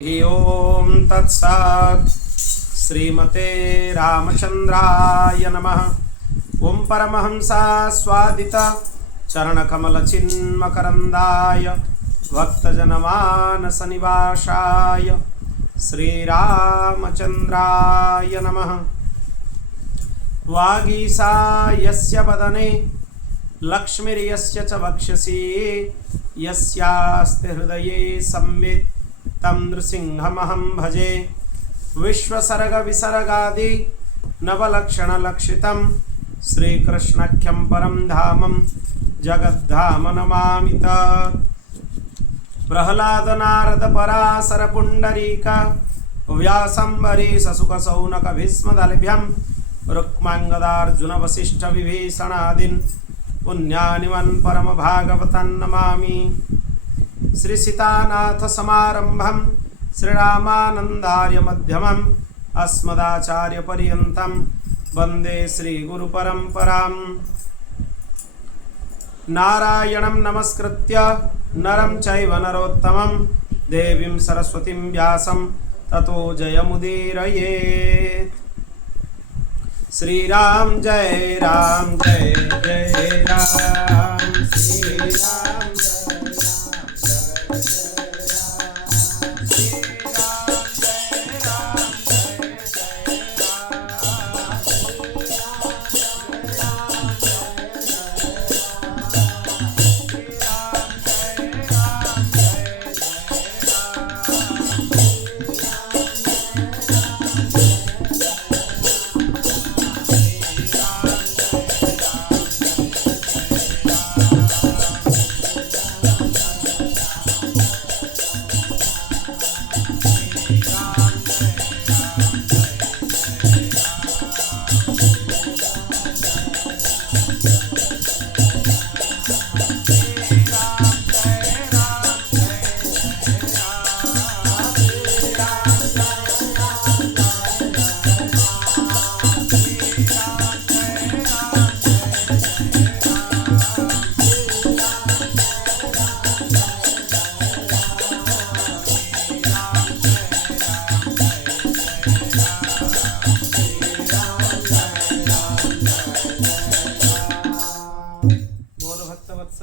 ओम तत्सत् श्रीमते रामचंद्राय नमः। ओम परमहंसा स्वादित चरणकमलचिन्मकरन्दाय भक्तजनमानसनिवासाय श्रीरामचंद्राय नमः। वागीसा यस्य वदने लक्ष्मीर्यस्य च वक्षसि यस्यास्ति हृदये संवित् तं नृसिंहमहं भजे। विश्वसर्ग विसर्गादि नवलक्षणलक्षितं श्रीकृष्णाख्यं परं धामं जगद्धाम नमामि तत्। प्रह्लाद नारद पराशर पुण्डरीक व्यासंबरीश शुक शौनक भीष्मदलभ्यं रुक्माङ्गदार्जुन वसिष्ठ विभीषणादीन् पुण्यानिवन् परम भागवतं नमामि। श्री सीतानाथ समारंभं श्रीरामानंदार्य मध्यमम् अस्मदाचार्य पर्यन्तं वन्दे श्री गुरु परंपरां। नारायणं नमस्कृत्य नरं चैव नरोत्तमं देवीं सरस्वतीं व्यासं ततो जयमुदीरयेत्। श्रीराम जय राम जय जय राम। श्रीराम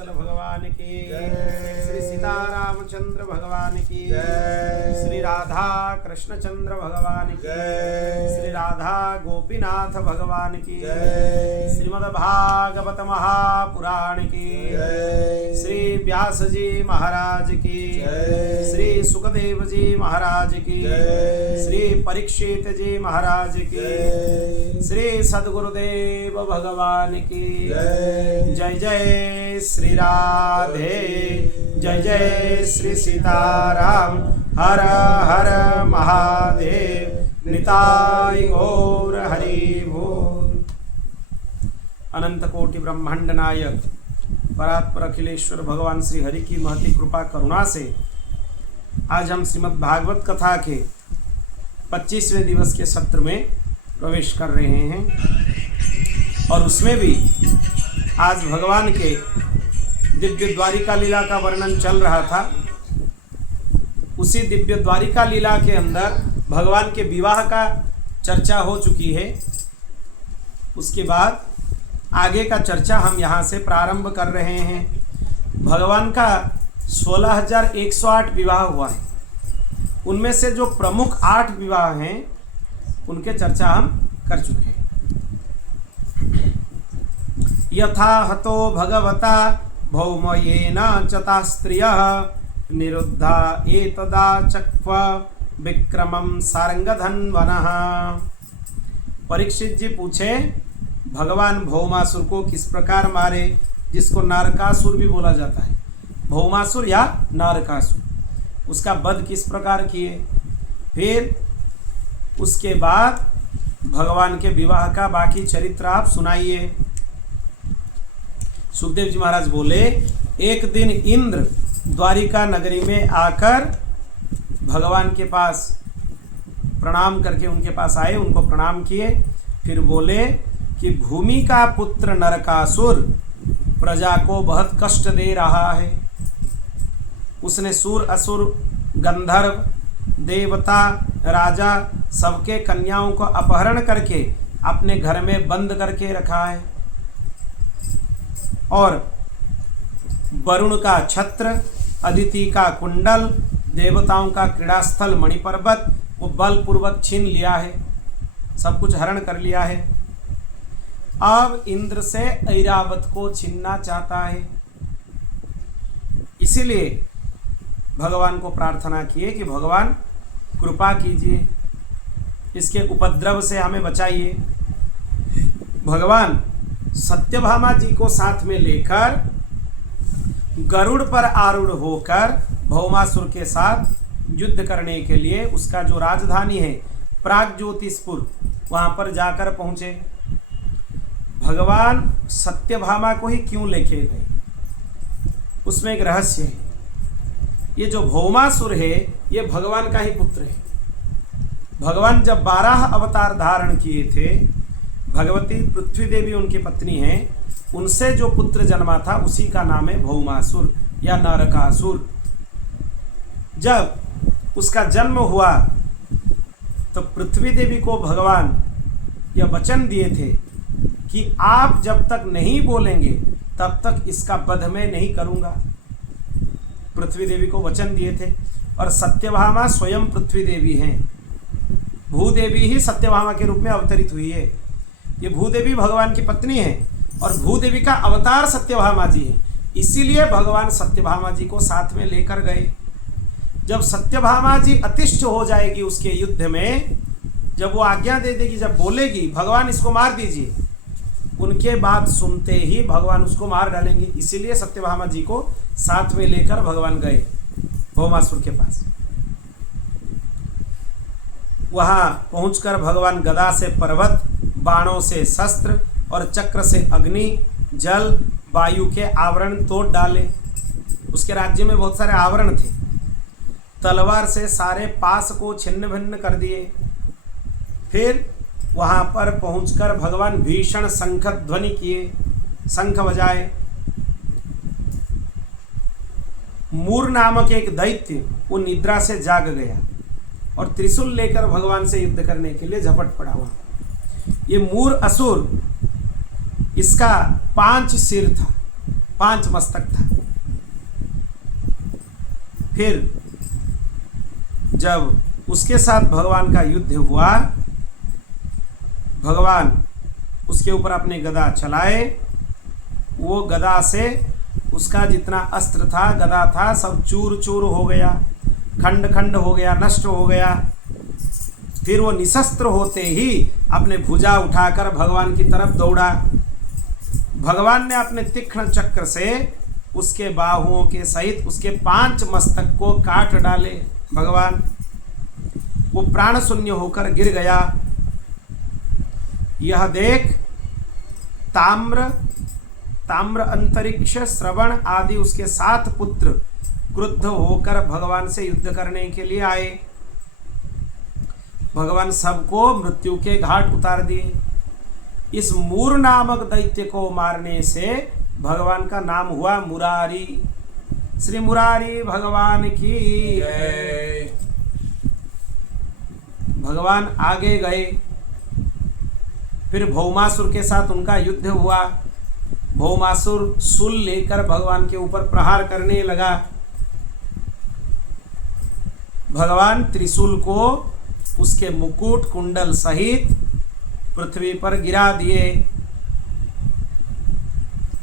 भगवान की, श्री सीतारामचंद्र भगवान की, श्री राधा कृष्णचंद्र भगवान की, श्री राधा गोपीनाथ भगवान की, श्रीमद्भागवत महापुराण की, श्री व्यास जी महाराज की, श्री सुखदेव जी महाराज की, श्री परीक्षित जी महाराज की, श्री सद्गुरुदेव भगवान की जय जय। श्री राधे जय जय श्री सीताराम। हर हर महादेव। निताय गौर हरि बोल। अनंत कोटि ब्रह्मांड नायक परात्पर अखिलेश्वर भगवान श्री हरि की महती कृपा करुणा से आज हम श्रीमद् भागवत कथा के 25वें दिवस के सत्र में प्रवेश कर रहे हैं और उसमें भी आज भगवान के दिव्य द्वारिका लीला का वर्णन चल रहा था। उसी दिव्य द्वारिका लीला के अंदर भगवान के विवाह का चर्चा हो चुकी है। उसके बाद आगे का चर्चा हम यहाँ से प्रारंभ कर रहे हैं। भगवान का 16,108 विवाह हुआ है। उनमें से जो प्रमुख 8 विवाह हैं उनके चर्चा हम कर चुके हैं। यथा हतो भगवता भौमयेन चता स्त्रियः निरुद्धा एतदा चक्व विक्रमं सारंगधन्वनः। परीक्षित जी पूछे भगवान भौमासुर को किस प्रकार मारे, जिसको नारकासुर भी बोला जाता है। भौमासुर या नारकासुर, उसका वध किस प्रकार किए। फिर उसके बाद भगवान के विवाह का बाकी चरित्र आप सुनाइए। सुखदेव जी महाराज बोले, एक दिन इंद्र द्वारिका नगरी में आकर भगवान के पास प्रणाम करके उनके पास आए, उनको प्रणाम किए। फिर बोले कि भूमि का पुत्र नरकासुर प्रजा को बहुत कष्ट दे रहा है। उसने सुर असुर गंधर्व देवता, राजा सबके कन्याओं को अपहरण करके अपने घर में बंद करके रखा है। और वरुण का छत्र, अदिति का कुंडल, देवताओं का क्रीड़ास्थल मणिपर्वत वो बलपूर्वक छीन लिया है, सब कुछ हरण कर लिया है। अब इंद्र से ऐरावत को छीनना चाहता है। इसीलिए भगवान को प्रार्थना किए कि भगवान कृपा कीजिए, इसके उपद्रव से हमें बचाइए। भगवान सत्यभामा जी को साथ में लेकर गरुड़ पर आरूढ़ होकर भौमासुर के साथ युद्ध करने के लिए उसका जो राजधानी है प्रागज्योतिषपुर वहां पर जाकर पहुंचे। भगवान सत्यभामा को ही क्यों लेके गए, उसमें एक रहस्य है। ये जो भौमासुर है ये भगवान का ही पुत्र है। भगवान जब 12 अवतार धारण किए थे, भगवती पृथ्वी देवी उनकी पत्नी है, उनसे जो पुत्र जन्मा था उसी का नाम है भौमासुर या नरकासुर। जब उसका जन्म हुआ तो पृथ्वी देवी को भगवान यह वचन दिए थे कि आप जब तक नहीं बोलेंगे तब तक इसका वध मैं नहीं करूंगा। पृथ्वी देवी को वचन दिए थे। और सत्यभामा स्वयं पृथ्वी देवी हैं, भूदेवी ही सत्यभामा के रूप में अवतरित हुई है। ये भूदेवी भगवान की पत्नी है और भूदेवी का अवतार सत्यभामा जी है। इसीलिए भगवान सत्यभामा जी को साथ में लेकर गए। जब सत्यभामा जी अतिष्ठ हो जाएगी उसके युद्ध में, जब वो आज्ञा दे देगी, जब बोलेगी भगवान इसको मार दीजिए, उनके बात सुनते ही भगवान उसको मार डालेंगे। इसीलिए सत्यभामा जी को साथ में लेकर भगवान गए भौमासुर के पास। वहां पहुंचकर भगवान गदा से पर्वत, बाणों से शस्त्र और चक्र से अग्नि, जल, वायु के आवरण तोड़ डाले। उसके राज्य में बहुत सारे आवरण थे। तलवार से सारे पास को छिन्न भिन्न कर दिए। फिर वहां पर पहुंचकर भगवान भीषण शंख ध्वनि किए, शंख बजाए। मूर नामक एक दैत्य वो निद्रा से जाग गया और त्रिशूल लेकर भगवान से युद्ध करने के लिए झपट पड़ा हुआ। ये मूर असुर, इसका 5 सिर था, 5 मस्तक था। फिर जब उसके साथ भगवान का युद्ध हुआ, भगवान उसके ऊपर अपने गदा चलाए। वो गदा से उसका जितना अस्त्र था, गदा था, सब चूर चूर हो गया, खंड खंड हो गया, नष्ट हो गया। फिर वो निशस्त्र होते ही अपने भुजा उठाकर भगवान की तरफ दौड़ा। भगवान ने अपने तीक्ष्ण चक्र से उसके बाहुओं के सहित उसके 5 मस्तक को काट डाले। भगवान वो प्राण शून्य होकर गिर गया। यह देख ताम्र अंतरिक्ष, श्रवण आदि उसके 7 पुत्र क्रुद्ध होकर भगवान से युद्ध करने के लिए आए। भगवान सबको मृत्यु के घाट उतार दिए। इस मूर नामक दैत्य को मारने से भगवान का नाम हुआ मुरारी। श्री मुरारी भगवान की जय। भगवान आगे गए। फिर भौमासुर के साथ उनका युद्ध हुआ। भौमासुर शूल लेकर भगवान के ऊपर प्रहार करने लगा। भगवान त्रिशूल को उसके मुकुट कुंडल सहित पृथ्वी पर गिरा दिए।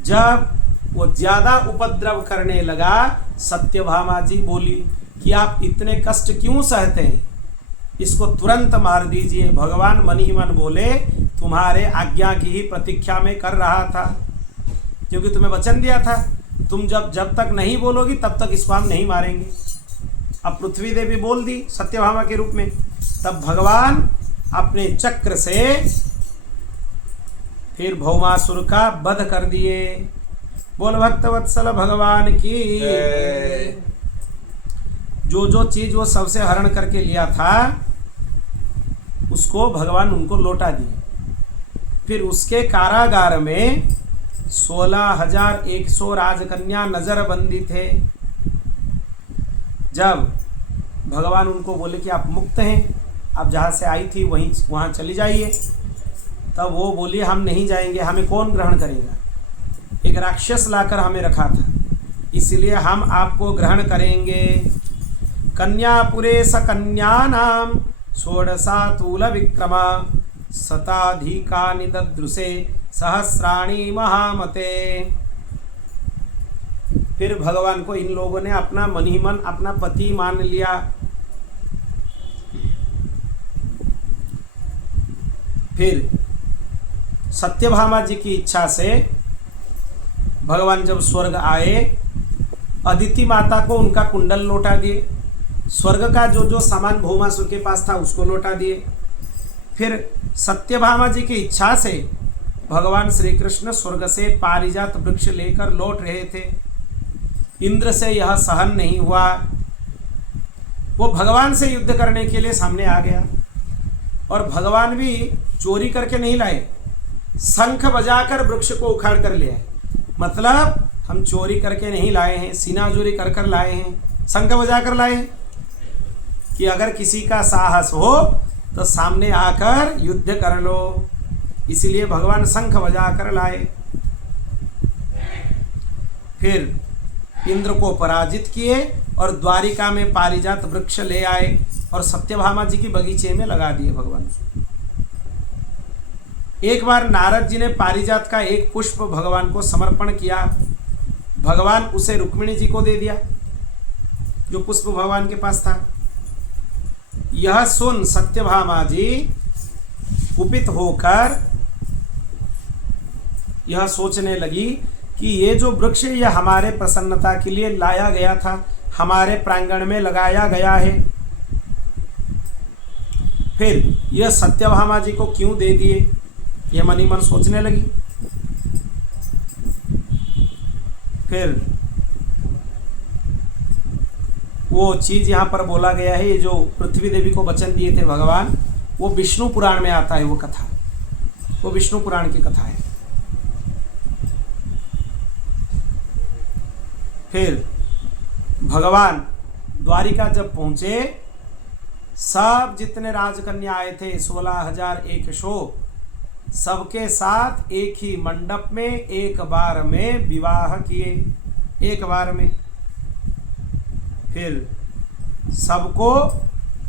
जब वो ज्यादा उपद्रव करने लगा, सत्यभामा जी बोली कि आप इतने कष्ट क्यों सहते हैं, इसको तुरंत मार दीजिए। भगवान मन ही मन बोले, तुम्हारे आज्ञा की ही प्रतीक्षा में कर रहा था, क्योंकि तुम्हें वचन दिया था तुम जब तक नहीं बोलोगी तब तक इसको हम नहीं मारेंगे। अब पृथ्वी देवी बोल दी सत्यभामा के रूप में। तब भगवान अपने चक्र से फिर भौमासुर का वध कर दिए। बोल भक्तवत्सल भगवान की। जो चीज वो सबसे हरण करके लिया था उसको भगवान उनको लौटा दिए। फिर उसके कारागार में 16,100 राजकन्या नजरबंदी थे। जब भगवान उनको बोले कि आप मुक्त हैं, आप जहाँ से आई थी वहाँ चली जाइए। तब वो बोली हम नहीं जाएंगे, हमें कौन ग्रहण करेगा, एक राक्षस लाकर हमें रखा था, इसलिए हम आपको ग्रहण करेंगे। कन्यापुरे सकन्यानां षोडशातुल विक्रमा शताधिकानि ददृशे सहस्राणि महामते। फिर भगवान को इन लोगों ने अपना मन ही मन अपना पति मान लिया। फिर सत्यभामा जी की इच्छा से भगवान जब स्वर्ग आए, अदिति माता को उनका कुंडल लौटा दिए, स्वर्ग का जो जो सामान भौमासुर के पास था उसको लौटा दिए। फिर सत्यभामा जी की इच्छा से भगवान श्री कृष्ण स्वर्ग से पारिजात वृक्ष लेकर लौट रहे थे। इंद्र से यह सहन नहीं हुआ, वो भगवान से युद्ध करने के लिए सामने आ गया। और भगवान भी चोरी करके नहीं लाए, शंख बजाकर वृक्ष को उखाड़ कर ले आए। मतलब हम चोरी करके नहीं लाए हैं, सीनाजोरी कर कर लाए हैं, शंख बजाकर लाए हैं कि अगर किसी का साहस हो तो सामने आकर युद्ध कर लो। इसलिए भगवान शंख बजाकर लाए। फिर इंद्र को पराजित किए और द्वारिका में पारिजात वृक्ष ले आए और सत्यभामा जी की बगीचे में लगा दिए भगवान। एक बार नारद जी ने पारिजात का एक पुष्प भगवान को समर्पण किया, भगवान उसे रुक्मिणी जी को दे दिया, जो पुष्प भगवान के पास था। यह सुन सत्यभामा जी कुपित होकर यह सोचने लगी कि ये जो वृक्ष यह हमारे प्रसन्नता के लिए लाया गया था, हमारे प्रांगण में लगाया गया है, फिर यह सत्यभामा जी को क्यों दे दिए, यह मन ही मन सोचने लगी। फिर वो चीज यहाँ पर बोला गया है, ये जो पृथ्वी देवी को वचन दिए थे भगवान, वो विष्णु पुराण में आता है, वो कथा, वो विष्णु पुराण की कथा है। फिर भगवान द्वारिका जब पहुंचे, सब जितने राजकन्या आए थे 16,100, सबके साथ एक ही मंडप में एक बार में विवाह किए, एक बार में। फिर सबको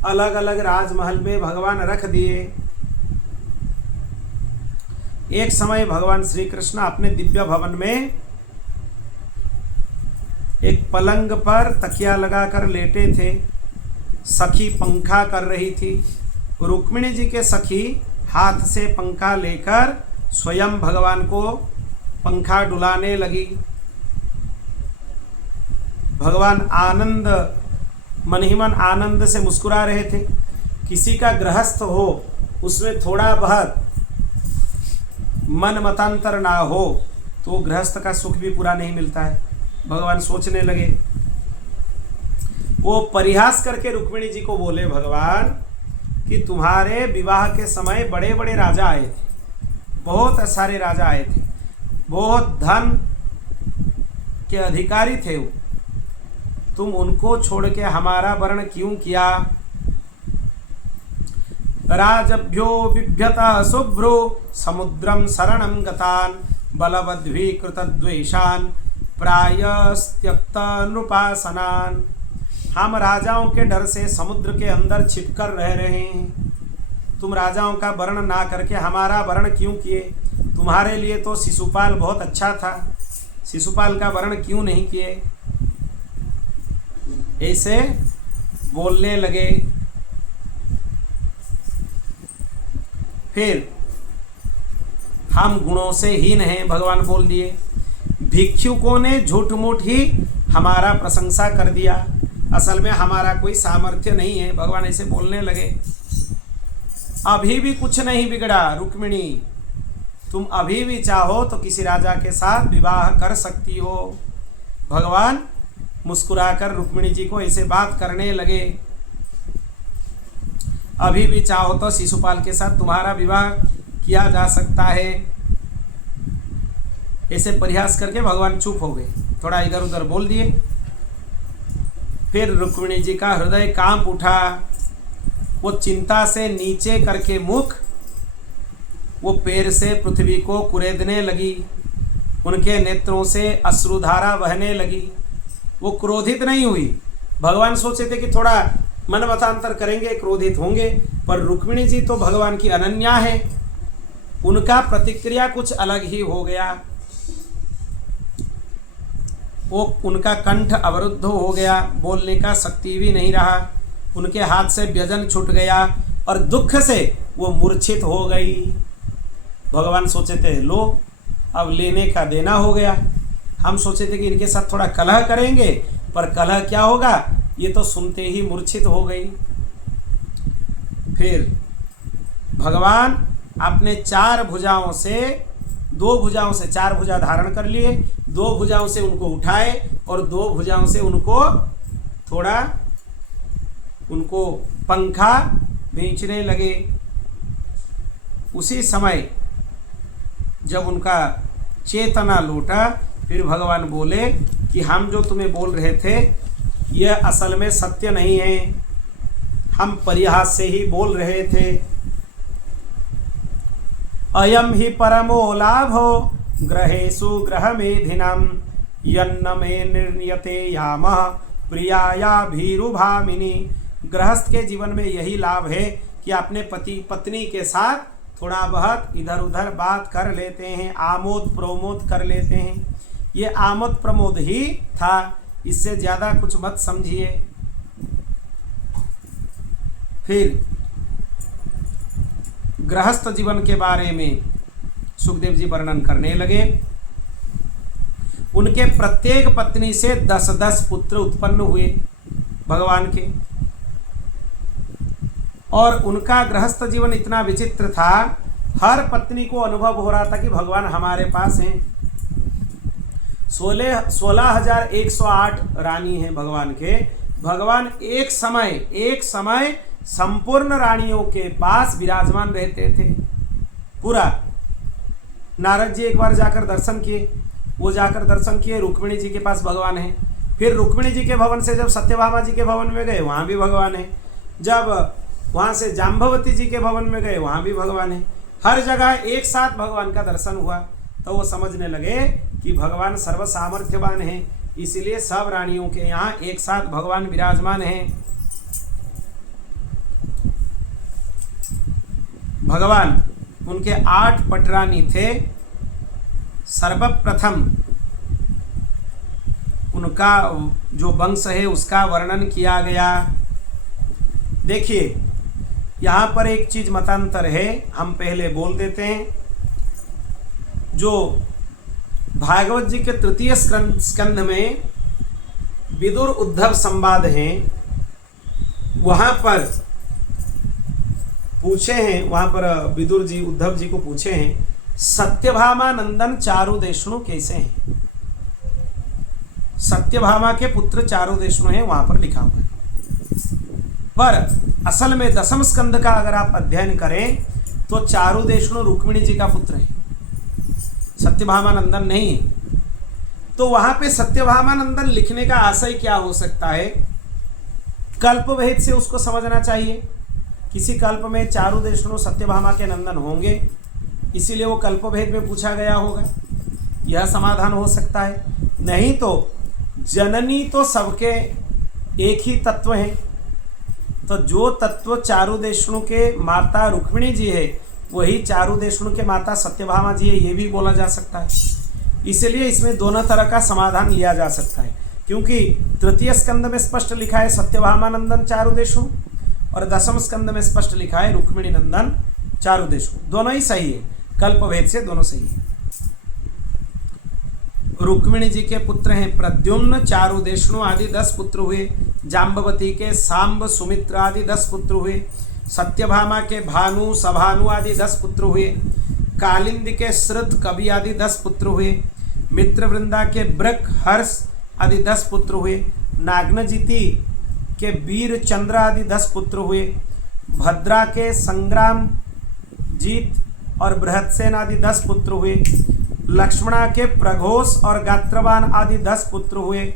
अलग अलग राजमहल में भगवान रख दिए। एक समय भगवान श्री कृष्ण अपने दिव्य भवन में एक पलंग पर तकिया लगाकर लेटे थे, सखी पंखा कर रही थी। रुक्मिणी जी के सखी हाथ से पंखा लेकर स्वयं भगवान को पंखा डुलाने लगी। भगवान आनंद मन ही मन आनंद से मुस्कुरा रहे थे। किसी का गृहस्थ हो, उसमें थोड़ा बहुत मन मतांतर ना हो तो गृहस्थ का सुख भी पूरा नहीं मिलता है। भगवान सोचने लगे। वो परिहास करके रुक्मिणी जी को बोले भगवान कि तुम्हारे विवाह के समय बड़े बड़े राजा आए थे, बहुत सारे राजा आए थे, बहुत धन के अधिकारी थे वो, तुम उनको छोड़ के हमारा वर्ण क्यों किया। राजभ्यो बिभ्यता शुभ्रो समुद्रम शरणं गतान बलवद्भिकृतद्वेषान् प्रायस्त्यक्त नृपासनान्। हम राजाओं के डर से समुद्र के अंदर छिपकर रह रहे हैं, तुम राजाओं का वर्ण ना करके हमारा वर्ण क्यों किए। तुम्हारे लिए तो शिशुपाल बहुत अच्छा था, शिशुपाल का वर्ण क्यों नहीं किए। ऐसे बोलने लगे। फिर हम गुणों से हीन हैं, भगवान बोल दिए। भिक्षुकों ने झूठ मूठ ही हमारा प्रशंसा कर दिया, असल में हमारा कोई सामर्थ्य नहीं है। भगवान ऐसे बोलने लगे। अभी भी कुछ नहीं बिगड़ा रुक्मिणी, तुम अभी भी चाहो तो किसी राजा के साथ विवाह कर सकती हो। भगवान मुस्कुराकर रुक्मिणी जी को ऐसे बात करने लगे। अभी भी चाहो तो शिशुपाल के साथ तुम्हारा विवाह किया जा सकता है। ऐसे परिहास करके भगवान चुप हो गए, थोड़ा इधर उधर बोल दिए। फिर रुक्मिणी जी का हृदय कांप उठा। वो चिंता से नीचे करके मुख वो पैर से पृथ्वी को कुरेदने लगी। उनके नेत्रों से अश्रुधारा बहने लगी। वो क्रोधित नहीं हुई। भगवान सोचे थे कि थोड़ा मन मतांतर करेंगे, क्रोधित होंगे, पर रुक्मिणी जी तो भगवान की अनन्या है। उनका प्रतिक्रिया कुछ अलग ही हो गया। वो उनका कंठ अवरुद्ध हो गया, बोलने का शक्ति भी नहीं रहा। उनके हाथ से व्यजन छूट गया और दुख से वो मूर्छित हो गई। भगवान सोचे थे लो अब लेने का देना हो गया। हम सोचे थे कि इनके साथ थोड़ा कलह करेंगे, पर कलह क्या होगा, ये तो सुनते ही मूर्छित हो गई। फिर भगवान अपने 4 भुजाओं से 2 भुजाओं से 4 भुजा धारण कर लिए, 2 भुजाओं से उनको उठाए और 2 भुजाओं से उनको थोड़ा उनको पंखा खींचने लगे। उसी समय जब उनका चेतना लौटा, फिर भगवान बोले कि हम जो तुम्हें बोल रहे थे यह असल में सत्य नहीं है, हम परिहास से ही बोल रहे थे। अयम ही परमो लाभो ग्रहेषु ग्रहमेधिनाम यन्न मे निर्णयते यामः प्रियाया भीरुभामिनी। गृहस्थ के जीवन में यही लाभ है कि अपने पति पत्नी के साथ थोड़ा बहुत इधर उधर बात कर लेते हैं, आमोद प्रमोद कर लेते हैं। ये आमोद प्रमोद ही था, इससे ज़्यादा कुछ मत समझिए। फिर गृहस्थ जीवन के बारे में सुखदेव जी वर्णन करने लगे। उनके प्रत्येक पत्नी से 10-10 पुत्र उत्पन्न हुए भगवान के, और उनका गृहस्थ जीवन इतना विचित्र था, हर पत्नी को अनुभव हो रहा था कि भगवान हमारे पास हैं। 16,108 रानी हैं भगवान के। भगवान एक समय संपूर्ण रानियों के पास विराजमान रहते थे पूरा। नारद जी एक बार जाकर दर्शन किए, वो जाकर दर्शन किए, रुक्मिणी जी के पास भगवान है। फिर रुक्मिणी जी के भवन से जब सत्यभामा जी के भवन में गए, वहाँ भी भगवान है। जब वहाँ से जाम्बवती जी के भवन में गए, वहाँ भी भगवान है। हर जगह एक साथ भगवान का दर्शन हुआ। तो वो समझने लगे कि भगवान सर्वसामर्थ्यवान है, इसलिए सब रानियों के यहाँ एक साथ भगवान विराजमान हैं। भगवान उनके 8 पटरानी थे। सर्वप्रथम उनका जो वंश है उसका वर्णन किया गया। देखिए यहाँ पर एक चीज मतांतर है, हम पहले बोल देते हैं। जो भागवत जी के 3 स्कंध में विदुर उद्धव संवाद हैं, वहाँ पर पूछे हैं, वहाँ पर विदुर जी उद्धव जी को पूछे हैं सत्यभामा नंदन चारुदेशनु कैसे हैं। सत्यभामा के पुत्र चारुदेशनु हैं, वहाँ पर लिखा हुआ है। पर असल में 10वें स्कंद का अगर आप अध्ययन करें तो चारुदेशनु रुक्मिणी जी का पुत्र है, सत्यभामा नंदन नहीं है। तो वहां पे सत्यभामा नंदन लिखने का आशय क्या हो सकता है, कल्प भेद से उसको समझना चाहिए। किसी कल्प में चारुदेशनु सत्यभामा के नंदन होंगे, इसीलिए वो कल्प भेद में पूछा गया होगा, यह समाधान हो सकता है। नहीं तो जननी तो सबके एक ही तत्व हैं, तो जो तत्व चारुदेशनु के माता रुक्मिणी जी है वही चारुदेशनु के माता सत्यभामा जी है, ये भी बोला जा सकता है। इसलिए इसमें दोनों तरह का समाधान लिया जा सकता है, क्योंकि 3 स्कंद में स्पष्ट लिखा है सत्यभामा नंदन चारुदेशनु और 10वें स्कंद में स्पष्ट लिखा है रुक्मिणी नंदन चारुदेशनु। दोनों ही सही है, कल्प भेद से दोनों सही है। रुक्मिणी जी के पुत्र हैं प्रद्युम्न, चारुदेशनु आदि 10 पुत्र हुए। जाम्बवती के सांब, सुमित्र आदि 10 पुत्र हुए। सत्यभामा के भानु, सभानु आदि 10 पुत्र हुए। कालिंदी के श्रुत, कवि आदि 10 पुत्र हुए। मित्रवृंदा के ब्रक, हर्ष आदि 10 पुत्र हुए। नागनजिति के वीर, चंद्र आदि 10 पुत्र हुए। भद्रा के संग्राम, जीत और बृहत्सेन आदि 10 पुत्र हुए। लक्ष्मणा के प्रघोष और गात्रवान आदि 10 पुत्र हुए।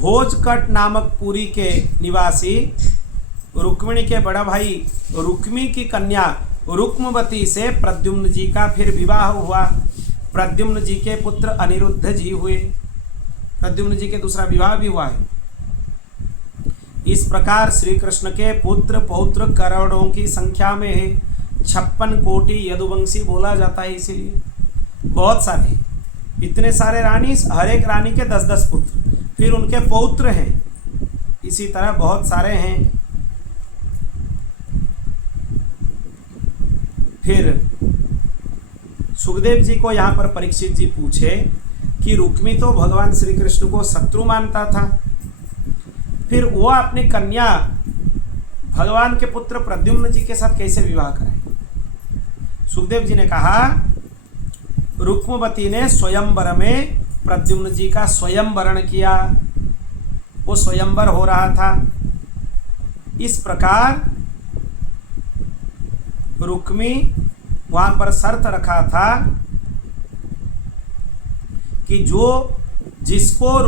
भोजकट नामक पुरी के निवासी रुक्मिणी के बड़ा भाई रुक्मी की कन्या रुक्मवती से प्रद्युम्न जी का फिर विवाह हुआ। प्रद्युम्न जी के पुत्र अनिरुद्ध जी हुए। प्रद्युम्न जी के दूसरा विवाह भी हुआ है। इस प्रकार श्री कृष्ण के पुत्र पौत्र करोड़ों की संख्या में है। 56 कोटि यदुवंशी बोला जाता है, इसीलिए बहुत सारे, इतने सारे रानी, हर एक रानी के 10-10 पुत्र, फिर उनके पौत्र हैं, इसी तरह बहुत सारे हैं। फिर सुखदेव जी को यहाँ पर परीक्षित जी पूछे कि रुक्मी तो भगवान श्री कृष्ण को शत्रु मानता था, फिर वो अपनी कन्या भगवान के पुत्र प्रद्युम्न जी के साथ कैसे विवाह कराए। सुखदेव जी ने कहा, रुक्मवती ने स्वयंवर में प्रद्युम्न जी का स्वयंवरण किया, वो स्वयंवर हो रहा था। इस प्रकार रुक्मी वहां पर शर्त रखा था कि जिसको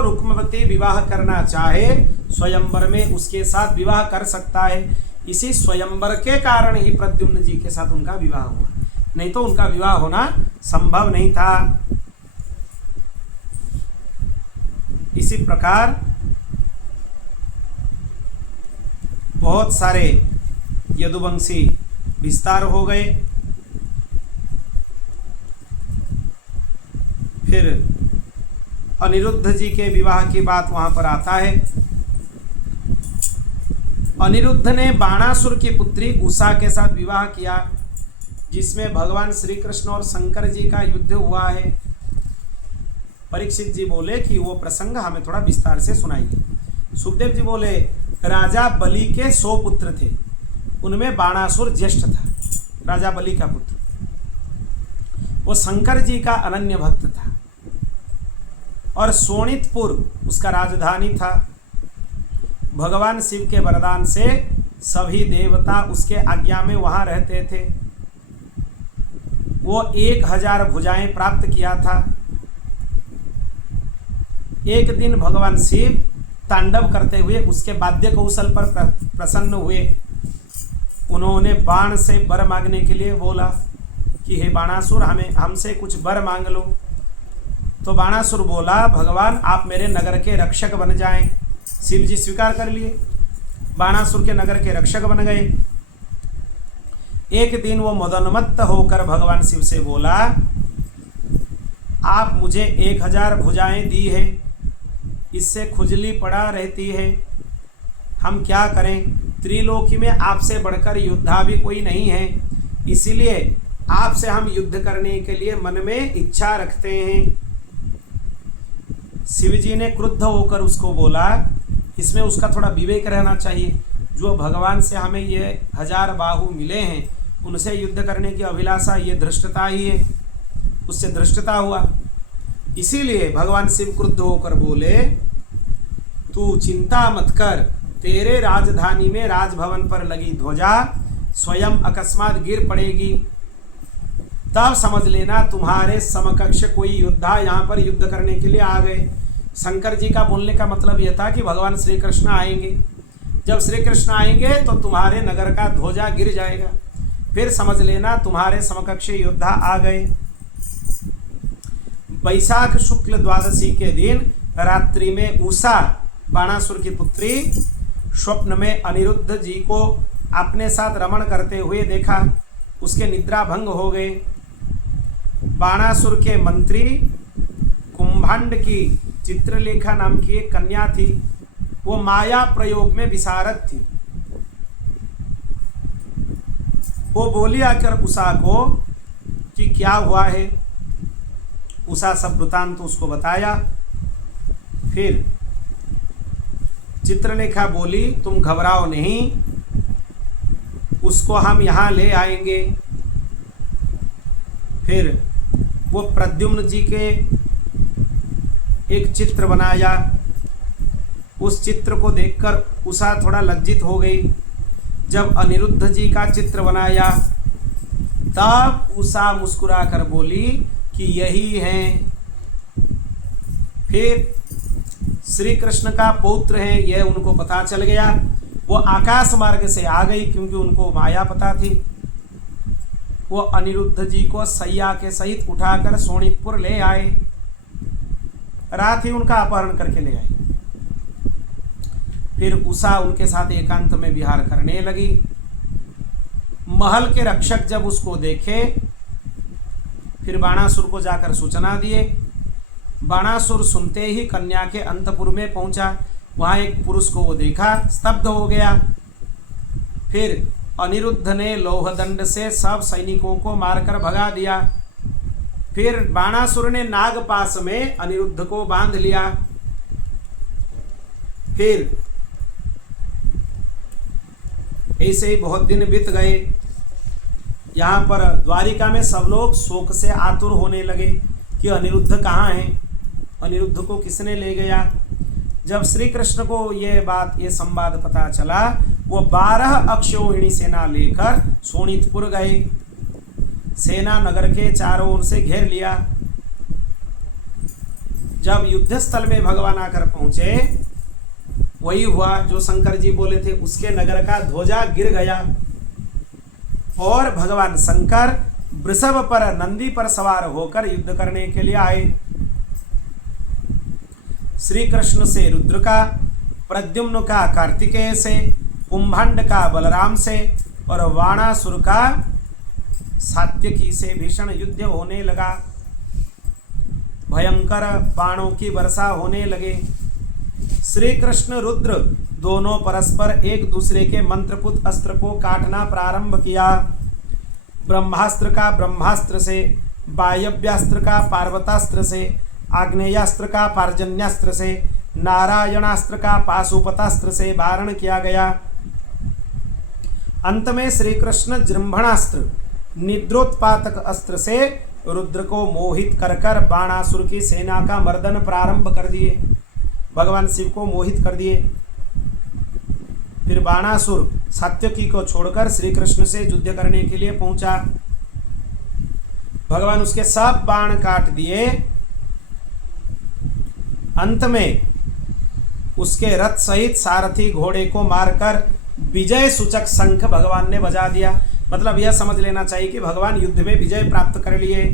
रुक्मवती विवाह करना चाहे स्वयंवर में उसके साथ विवाह कर सकता है। इसी स्वयंवर के कारण ही प्रद्युम्न जी के साथ उनका विवाह हुआ, नहीं तो उनका विवाह होना संभव नहीं था। इसी प्रकार बहुत सारे यदुवंशी विस्तार हो गए। फिर अनिरुद्ध जी के विवाह की बात वहां पर आता है। अनिरुद्ध ने बाणासुर की पुत्री उषा के साथ विवाह किया, जिसमें भगवान श्री कृष्ण और शंकर जी का युद्ध हुआ है। परीक्षित जी बोले कि वो प्रसंग हमें थोड़ा विस्तार से सुनाइए। सुखदेव जी बोले, राजा बलि के 100 पुत्र थे, उनमें बाणासुर ज्येष्ठ था, राजा बलि का पुत्र। वो शंकर जी का अनन्य भक्त था और सोनितपुर उसका राजधानी था। भगवान शिव के वरदान से सभी देवता उसके आज्ञा में वहां रहते थे। वो 1000 भुजाएं प्राप्त किया था। एक दिन भगवान शिव तांडव करते हुए उसके वाद्य कौशल पर प्रसन्न हुए। उन्होंने बाण से वर मांगने के लिए बोला कि हे बाणासुर, हमसे कुछ वर मांग लो। तो बाणासुर बोला, भगवान आप मेरे नगर के रक्षक बन जाएं। शिव जी स्वीकार कर लिए, बाणासुर के नगर के रक्षक बन गए। एक दिन वो मदोन्मत्त होकर भगवान शिव से बोला, आप मुझे 1000 भुजाएं दी है, इससे खुजली पड़ा रहती है, हम क्या करें? त्रिलोकी में आपसे बढ़कर योद्धा भी कोई नहीं है, इसीलिए आपसे हम युद्ध करने के लिए मन में इच्छा रखते हैं। शिव जी ने क्रुद्ध होकर उसको बोला, इसमें उसका थोड़ा विवेक रहना चाहिए। जो भगवान से हमें ये 1000 बाहु मिले हैं, उनसे युद्ध करने की अभिलाषा, ये धृष्टता ही है, उससे धृष्टता हुआ। इसीलिए भगवान शिव क्रुद्ध होकर बोले, तू चिंता मत कर, तेरे राजधानी में राजभवन पर लगी ध्वजा स्वयं अकस्मात गिर पड़ेगी, तब समझ लेना तुम्हारे समकक्ष कोई योद्धा यहाँ पर युद्ध करने के लिए आ गए। शंकर जी का बोलने का मतलब यह था कि भगवान श्री कृष्ण आएंगे, जब श्री कृष्ण आएंगे तो तुम्हारे नगर का ध्वजा गिर जाएगा, फिर समझ लेना तुम्हारे समकक्ष योद्धा आ गए। वैशाख शुक्ल द्वादशी के दिन रात्रि में उषा बाणासुर की पुत्री स्वप्न में अनिरुद्ध जी को अपने साथ रमण करते हुए देखा, उसके निद्रा भंग हो गए। बाणासुर के मंत्री कुंभांड की चित्रलेखा नाम की एक कन्या थी, वो माया प्रयोग में विशारद थी। वो बोली आकर उषा को कि क्या हुआ है। उषा सब वृतांत तो उसको बताया। फिर चित्रलेखा बोली, तुम घबराओ नहीं, उसको हम यहाँ ले आएंगे। फिर वो प्रद्युम्न जी के एक चित्र बनाया, उस चित्र को देखकर उषा थोड़ा लज्जित हो गई। जब अनिरुद्ध जी का चित्र बनाया तब उषा मुस्कुराकर बोली कि यही हैं। फिर श्री कृष्ण का पौत्र है यह उनको पता चल गया। वो आकाश मार्ग से आ गई क्योंकि उनको माया पता थी। वो अनिरुद्ध जी को सैया के सहित उठाकर सोनीतपुर ले आए। रात ही उनका अपहरण करके ले आए। फिर उषा उनके साथ एकांत में विहार करने लगी। महल के रक्षक जब उसको देखे फिर बाणासुर को जाकर सूचना दिए। बाणासुर सुनते ही कन्या के अंतपुर में पहुंचा। वहां एक पुरुष को वो देखा, स्तब्ध हो गया। फिर अनिरुद्ध ने लोहदंड से सब सैनिकों को मारकर भगा दिया। फिर बाणासुर ने नागपाश में अनिरुद्ध को बांध लिया। फिर ऐसे ही बहुत दिन बीत गए। यहाँ पर द्वारिका में सब लोग शोक से आतुर होने लगे कि अनिरुद्ध कहाँ है, अनिरुद्ध को किसने ले गया। जब श्री कृष्ण को ये संवाद पता चला, वो 12 अक्षौहिणी सेना लेकर सोनीतपुर गए। सेना नगर के चारों ओर से घेर लिया। जब युद्ध स्थल में भगवान आकर पहुंचे, वही हुआ जो शंकर जी बोले थे, उसके नगर का ध्वजा गिर गया और भगवान शंकर वृषभ पर नंदी पर सवार होकर युद्ध करने के लिए आए। श्री कृष्ण से रुद्र का, प्रद्युम्न का कार्तिकेय से, कुंभंड का बलराम से और वाणासुर का सात्यकी से भीषण युद्ध होने लगा। भयंकर बाणों की वर्षा होने लगे। श्री कृष्ण रुद्र दोनों परस्पर एक दूसरे के मंत्रपुत अस्त्र को काटना प्रारंभ किया। ब्रह्मास्त्र का ब्रह्मास्त्र से, वायव्यास्त्र का पार्वतास्त्र से, आग्नेयास्त्र का पार्जन्यास्त्र से, नारायणास्त्र का पाशुपतास्त्र से वारण किया गया। अंत में श्री कृष्ण जृंभणास्त्र निद्रोत्पातक अस्त्र से रुद्र को मोहित कर कर बाणासुर की सेना का मर्दन प्रारंभ कर दिए। भगवान शिव को मोहित कर दिए। फिर बाणासुर सात्यकी को छोड़कर श्री कृष्ण से युद्ध करने के लिए पहुंचा। भगवान उसके सब बाण काट दिए। अंत में उसके रथ सहित सारथी घोड़े को मारकर विजय सूचक शंख भगवान ने बजा दिया। मतलब यह समझ लेना चाहिए कि भगवान युद्ध में विजय प्राप्त कर लिए।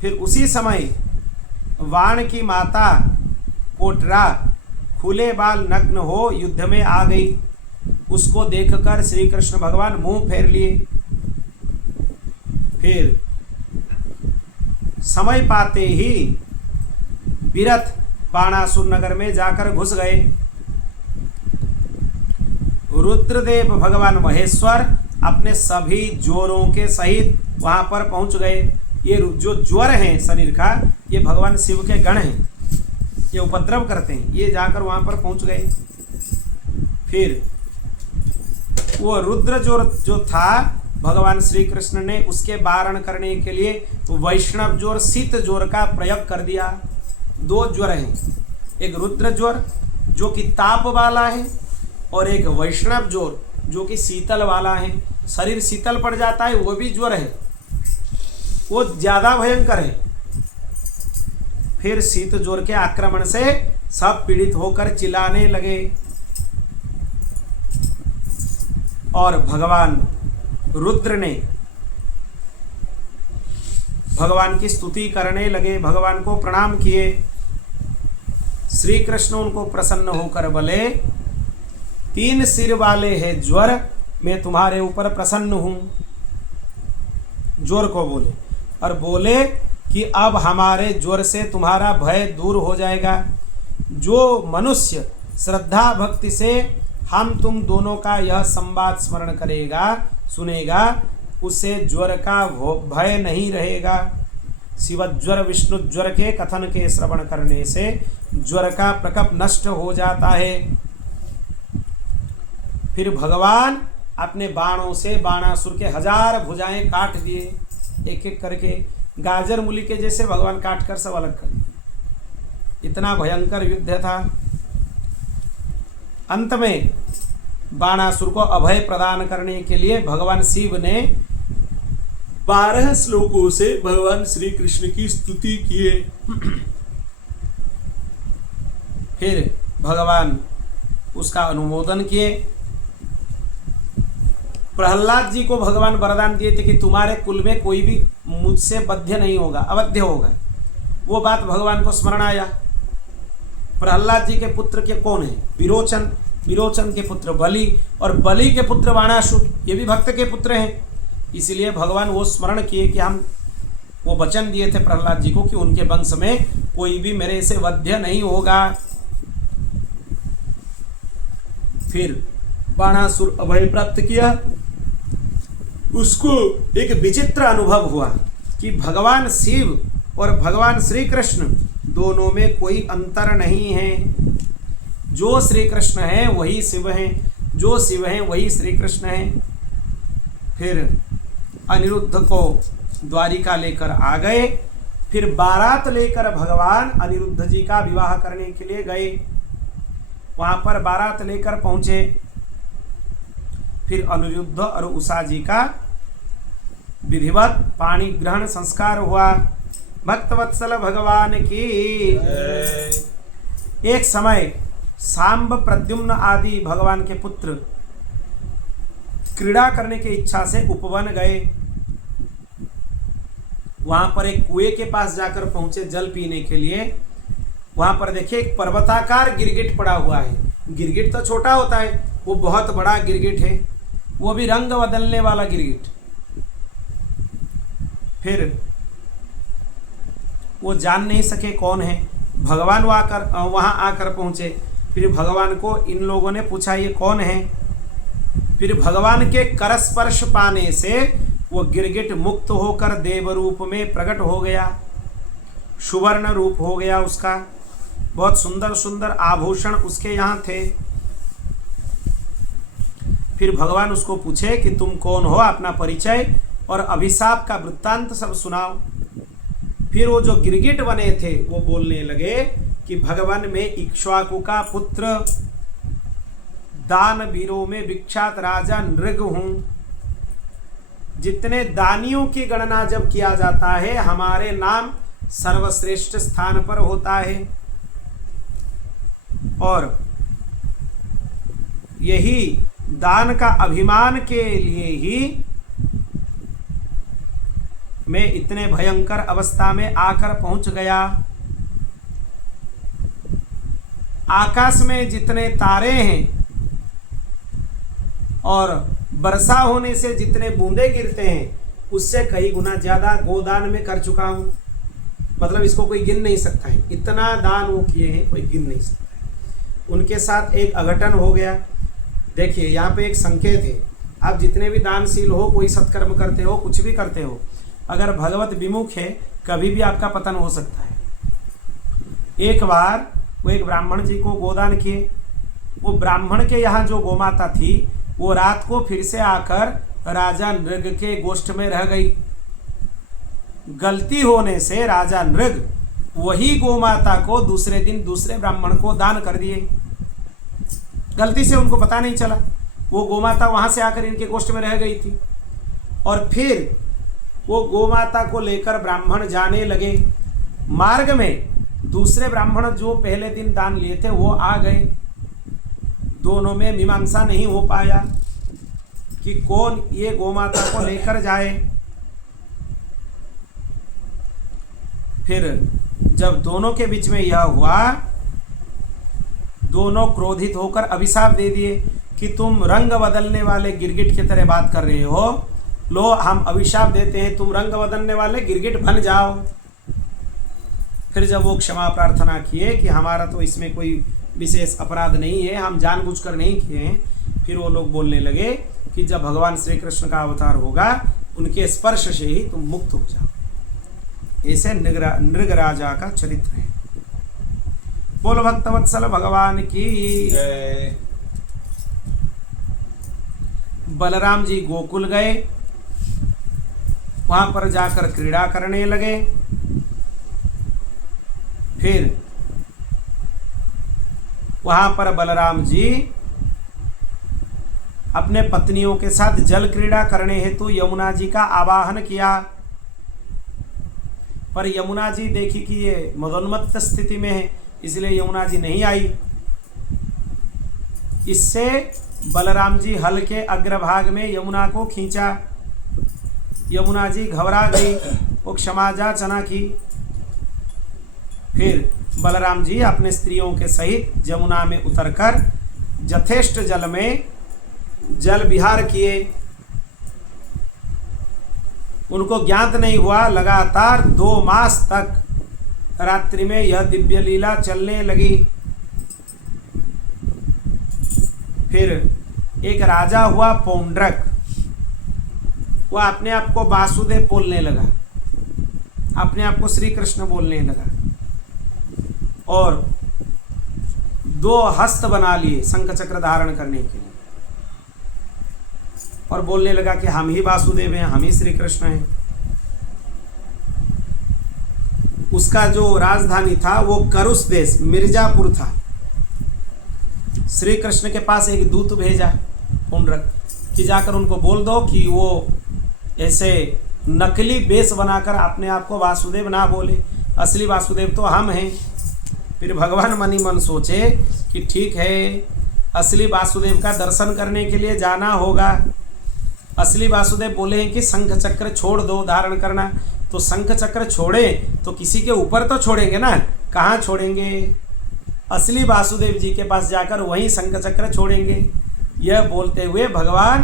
फिर उसी समय वाण की माता कोटरा खुले बाल नग्न हो युद्ध में आ गई। उसको देखकर श्री कृष्ण भगवान मुंह फेर लिए। फिर समय पाते ही विरथ बाणासुर नगर में जाकर घुस गए। रुद्रदेव भगवान महेश्वर अपने सभी ज्वरों के सहित वहां पर पहुंच गए। ये जो ज्वर हैं शरीर का, ये भगवान शिव के गण हैं, ये उपद्रव करते हैं। ये जाकर वहां पर पहुंच गए। फिर वो रुद्र ज्वर जो था, भगवान श्री कृष्ण ने उसके वारण करने के लिए वैष्णव ज्वर, शीत ज्वर का प्रयोग कर दिया। 2 ज्वर हैं, एक रुद्र ज्वर जो कि ताप वाला है और एक वैष्णव ज्वर जो कि शीतल वाला है। शरीर शीतल पड़ जाता है, वो भी ज्वर है, वो ज्यादा भयंकर है। फिर शीत ज्वर के आक्रमण से सब पीड़ित होकर चिल्लाने लगे और भगवान रुद्र ने भगवान की स्तुति करने लगे, भगवान को प्रणाम किए। श्री कृष्ण उनको प्रसन्न होकर बोले, 3 सिर वाले हैं ज्वर, मैं तुम्हारे ऊपर प्रसन्न हूं। ज्वर को बोले और बोले कि अब हमारे ज्वर से तुम्हारा भय दूर हो जाएगा। जो मनुष्य श्रद्धा भक्ति से हम तुम दोनों का यह संवाद स्मरण करेगा, सुनेगा, उसे ज्वर का भय नहीं रहेगा। शिव ज्वर विष्णु ज्वर के कथन के श्रवण करने से ज्वर का प्रकोप नष्ट हो जाता है। फिर भगवान अपने बाणों से बाणासुर के 1000 भुजाएं काट दिए, एक एक करके गाजर मूली के जैसे भगवान काट कर सब अलग कर दिए। इतना भयंकर युद्ध था। अंत में बाणासुर को अभय प्रदान करने के लिए भगवान शिव ने 12 श्लोकों से भगवान श्री कृष्ण की स्तुति किए। फिर भगवान उसका अनुमोदन किए। प्रहलाद जी को भगवान वरदान दिए थे कि तुम्हारे कुल में कोई भी मुझसे बद्ध नहीं होगा, अवध्य होगा। वो बात भगवान को स्मरण आया। प्रहलाद जी के पुत्र के कौन है? विरोचन, विरोचन के पुत्र बलि, और बलि के पुत्र बाणासुर, ये भी भक्त के पुत्र हैं। इसलिए भगवान वो स्मरण किए कि हम वो वचन दिए थे प्रहलाद जी को कि उनके वंश में कोई भी मेरे से वध्य नहीं होगा। फिर बाणासुर अभय प्राप्त किया। उसको एक विचित्र अनुभव हुआ कि भगवान शिव और भगवान श्री कृष्ण दोनों में कोई अंतर नहीं है। जो श्री कृष्ण है वही शिव है, जो शिव है वही श्री कृष्ण है। फिर अनिरुद्ध को द्वारिका लेकर आ गए। फिर बारात लेकर भगवान अनिरुद्ध जी का विवाह करने के लिए गए। वहां पर बारात लेकर पहुंचे। फिर अनिरुद्ध और उषा जी का विधिवत पाणी ग्रहण संस्कार हुआ। भक्तवत्सल भगवान की। एक समय सांब, प्रद्युम्न आदि भगवान के पुत्र क्रीड़ा करने की इच्छा से उपवन गए। वहां पर एक कुएं के पास जाकर पहुंचे जल पीने के लिए। वहां पर देखिए एक पर्वताकार गिरगिट पड़ा हुआ है। गिरगिट तो छोटा होता है, वो बहुत बड़ा गिरगिट है, वो भी रंग बदलने वाला गिरगिट। फिर वो जान नहीं सके कौन है। भगवान वहां आकर पहुंचे। फिर भगवान को इन लोगों ने पूछा ये कौन है। फिर भगवान के करस्पर्श पाने से वो गिरगिट मुक्त होकर देव रूप में प्रकट हो गया, सुवर्ण रूप हो गया उसका। बहुत सुंदर सुंदर आभूषण उसके यहाँ थे। फिर भगवान उसको पूछे कि तुम कौन हो, अपना परिचय और अभिशाप का वृत्तांत सब सुनाओ। फिर वो जो गिरगिट बने थे वो बोलने लगे कि भगवान में इक्ष्वाकु का पुत्र, दान वीरों में विख्यात राजा नृग हूं। जितने दानियों की गणना जब किया जाता है हमारे नाम सर्वश्रेष्ठ स्थान पर होता है। और यही दान का अभिमान के लिए ही मैं इतने भयंकर अवस्था में आकर पहुंच गया। आकाश में जितने तारे हैं और वर्षा होने से जितने बूंदे गिरते हैं उससे कई गुना ज्यादा गोदान में कर चुका हूं। मतलब इसको कोई गिन नहीं सकता है, इतना दान वो किए हैं, कोई गिन नहीं सकता है। उनके साथ एक अघटन हो गया। देखिए यहाँ पे एक संकेत है। आप जितने भी दानशील हो, कोई सत्कर्म करते हो, कुछ भी करते हो, अगर भगवत विमुख है कभी भी आपका पतन हो सकता है। एक बार वो एक ब्राह्मण जी को गोदान किए। वो ब्राह्मण के यहाँ जो गोमाता थी वो रात को फिर से आकर राजा नृग के गोष्ठ में रह गई। गलती होने से राजा नृग वही गोमाता को दूसरे दिन दूसरे ब्राह्मण को दान कर दिए। गलती से उनको पता नहीं चला। वो गोमाता वहां से आकर इनके गोष्ठ में रह गई थी। और फिर वो गोमाता को लेकर ब्राह्मण जाने लगे। मार्ग में दूसरे ब्राह्मण जो पहले दिन दान लिए थे वो आ गए। दोनों में मीमांसा नहीं हो पाया कि कौन ये गोमाता को लेकर जाए। फिर जब दोनों के बीच में यह हुआ, दोनों क्रोधित होकर अभिशाप दे दिए कि तुम रंग बदलने वाले गिरगिट की तरह बात कर रहे हो। लो हम अभिशाप देते हैं, तुम रंग बदलने वाले गिरगिट बन जाओ। फिर जब वो क्षमा प्रार्थना किए कि हमारा तो इसमें कोई विशेष अपराध नहीं है, हम जानबूझकर नहीं किए हैं, फिर वो लोग बोलने लगे कि जब भगवान श्री कृष्ण का अवतार होगा उनके स्पर्श से ही तुम मुक्त हो जाओ। ऐसे नृग राजा का चरित्र है। बोलो भक्तवत्सल भगवान की। बलराम जी गोकुल गए। वहां पर जाकर क्रीड़ा करने लगे। फिर वहां पर बलराम जी अपने पत्नियों के साथ जल क्रीड़ा करने हेतु यमुना जी का आवाहन किया। पर यमुना जी देखी कि ये मदोन्मत्त स्थिति में है, इसलिए यमुना जी नहीं आई। इससे बलराम जी हल के अग्रभाग में यमुना को खींचा। यमुना जी घबरा गई, वो क्षमा याचना की। फिर बलराम जी अपने स्त्रियों के सहित यमुना में उतरकर यथेष्ट जल में जल विहार किए। उनको ज्ञात नहीं हुआ, लगातार 2 मास तक रात्रि में यह दिव्य लीला चलने लगी। फिर एक राजा हुआ पौंड्रक, वह अपने आप को वासुदेव बोलने लगा, अपने आप को श्री कृष्ण बोलने लगा और 2 हस्त बना लिए शंख चक्र धारण करने के लिए और बोलने लगा कि हम ही वासुदेव हैं, हम ही श्री कृष्ण हैं। उसका जो राजधानी था वो करुष देश मिर्जापुर था। श्री कृष्ण के पास एक दूत भेजा पौंड्रक कि जाकर उनको बोल दो कि वो ऐसे नकली वेश बनाकर अपने आप को वासुदेव ना बोले, असली वासुदेव तो हम हैं। फिर भगवान मन ही मन सोचे कि ठीक है, असली वासुदेव का दर्शन करने के लिए जाना होगा। असली वासुदेव बोले हैं कि शंख चक्र छोड़ दो धारण करना, तो शंख चक्र छोड़े तो किसी के ऊपर तो छोड़ेंगे ना, कहाँ छोड़ेंगे? असली वासुदेव जी के पास जाकर वहीं शंख चक्र छोड़ेंगे। यह बोलते हुए भगवान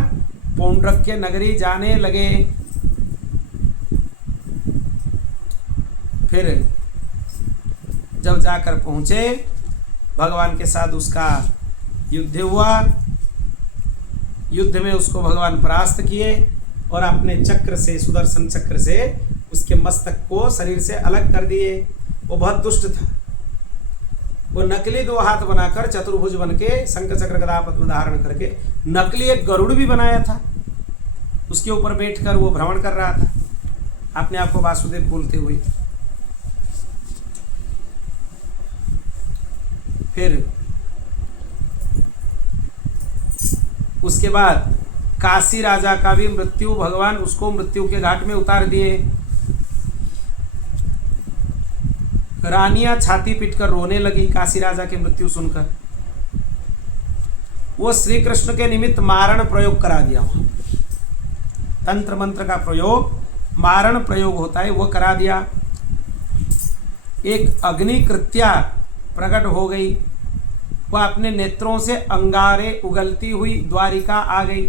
पौंड्रक के नगरी जाने लगे। फिर जब जाकर पहुंचे, भगवान के साथ उसका युद्ध हुआ। युद्ध में उसको भगवान परास्त किए और अपने चक्र से, सुदर्शन चक्र से उसके मस्तक को शरीर से अलग कर दिए। वो बहुत दुष्ट था। वो नकली 2 हाथ बनाकर चतुर्भुज बन के शंख चक्र गदा पद्म धारण करके नकली एक गरुड़ भी बनाया था, उसके ऊपर बैठकर वो भ्रमण कर रहा था अपने आप को वासुदेव बोलते हुए। फिर उसके बाद काशी राजा का भी मृत्यु, भगवान उसको मृत्यु के घाट में उतार दिए। रानियां छाती पीटकर रोने लगी काशी राजा की मृत्यु सुनकर। वो श्री कृष्ण के निमित्त मारण प्रयोग करा दिया। वहां तंत्र मंत्र का प्रयोग, मारण प्रयोग होता है, वो करा दिया। एक अग्नि कृत्या प्रकट हो गई। वह अपने नेत्रों से अंगारे उगलती हुई द्वारिका आ गई।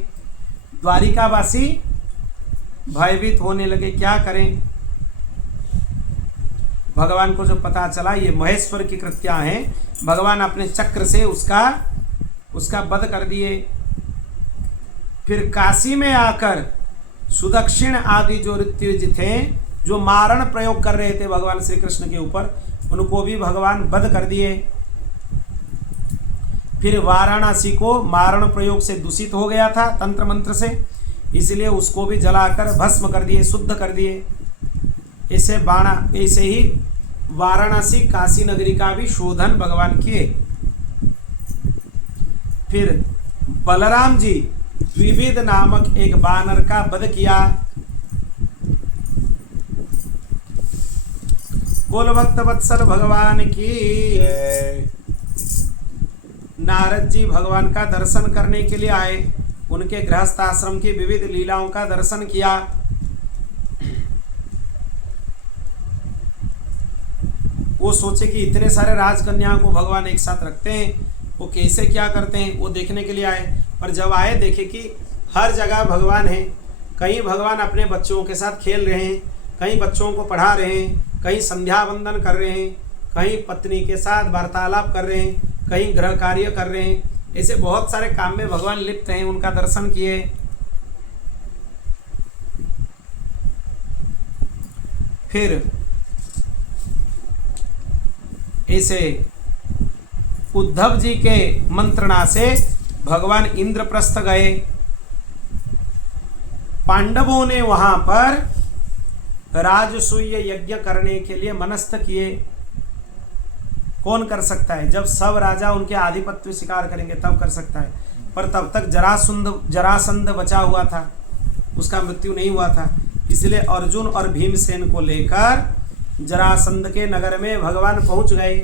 द्वारिकावासी भयभीत होने लगे, क्या करें? भगवान को जब पता चला ये महेश्वर की कृत्या है, भगवान अपने चक्र से उसका वध कर दिए। फिर काशी में आकर सुदक्षिण आदि जो ऋत्विज थे, जो मारण प्रयोग कर रहे थे भगवान श्री कृष्ण के ऊपर, उनको भी भगवान वध कर दिए। फिर वाराणसी को मारण प्रयोग से दूषित हो गया था तंत्र मंत्र से, इसलिए उसको भी जलाकर भस्म कर दिए, शुद्ध कर दिए। ऐसे ही वाराणसी काशी नगरी का भी शोधन भगवान किए। फिर बलराम जी द्विविध नामक एक बानर का वध किया। बोल भक्त वत्सल भगवान की। नारद जी भगवान का दर्शन करने के लिए आए, उनके गृहस्थ आश्रम की विविध लीलाओं का दर्शन किया। वो सोचे कि इतने सारे राजकन्याओं को भगवान एक साथ रखते हैं, वो कैसे क्या करते हैं, वो देखने के लिए आए। पर जब आए देखे कि हर जगह भगवान है। कहीं भगवान अपने बच्चों के साथ खेल रहे हैं, कहीं बच्चों को पढ़ा रहे हैं, कहीं संध्या वंदन कर रहे हैं, कहीं पत्नी के साथ वार्तालाप कर रहे हैं, कहीं गृह कार्य कर रहे हैं। ऐसे बहुत सारे काम में भगवान लिप्त हैं। उनका दर्शन किए। फिर ऐसे उद्धव जी के मंत्रणा से भगवान इंद्रप्रस्थ गए। पांडवों ने वहां पर राजसूय यज्ञ करने के लिए मनस्थ किए। कौन कर सकता है? जब सब राजा उनके आधिपत्य स्वीकार करेंगे तब कर सकता है। पर तब तक जरासंध बचा हुआ था, उसका मृत्यु नहीं हुआ था। इसलिए अर्जुन और भीमसेन को लेकर जरासंध के नगर में भगवान पहुंच गए।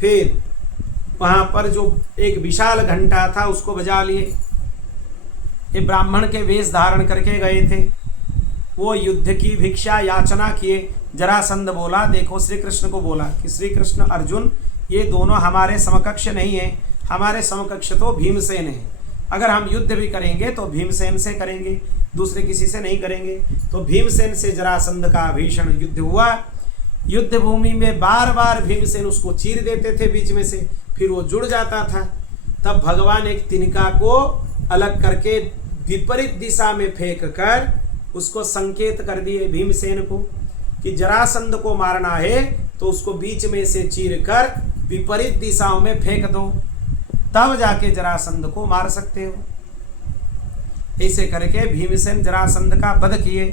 फिर वहां पर जो एक विशाल घंटा था उसको बजा लिए। ये ब्राह्मण के वेश धारण करके गए थे, वो युद्ध की भिक्षा याचना किए। जरासंध बोला, देखो श्री कृष्ण को बोला कि श्री कृष्ण अर्जुन ये दोनों हमारे समकक्ष नहीं है, हमारे समकक्ष तो भीमसेन है। अगर हम युद्ध भी करेंगे तो भीमसेन से करेंगे, दूसरे किसी से नहीं करेंगे। तो भीमसेन से जरासंध का भीषण युद्ध हुआ। युद्ध भूमि में बार बार भीमसेन उसको चीर देते थे बीच में से, फिर वो जुड़ जाता था। तब भगवान एक तिनका को अलग करके विपरीत दिशा में फेंक कर उसको संकेत कर दिए भीमसेन को कि जरासंध को मारना है तो उसको बीच में से चीर कर विपरीत दिशाओं में फेंक दो, तब जाके जरासंध को मार सकते हो। ऐसे करके भीमसेन जरासंध का वध किए।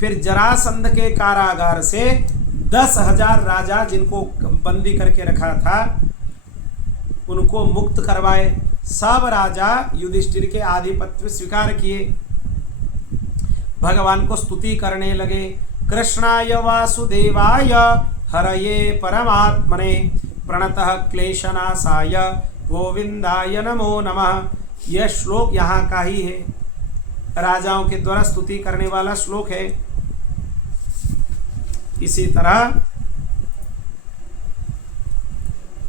फिर जरासंध के कारागार से 10,000 राजा जिनको बंदी करके रखा था उनको मुक्त करवाए। सब राजा युधिष्ठिर के आधिपत्य स्वीकार किए, भगवान को स्तुति करने लगे। कृष्णाय वासुदेवाय हरये परमात्मने प्रणतः क्लेशनाशाय गोविंदाय नमो नमः। यह श्लोक यहाँ का ही है, राजाओं के द्वारा स्तुति करने वाला श्लोक है। इसी तरह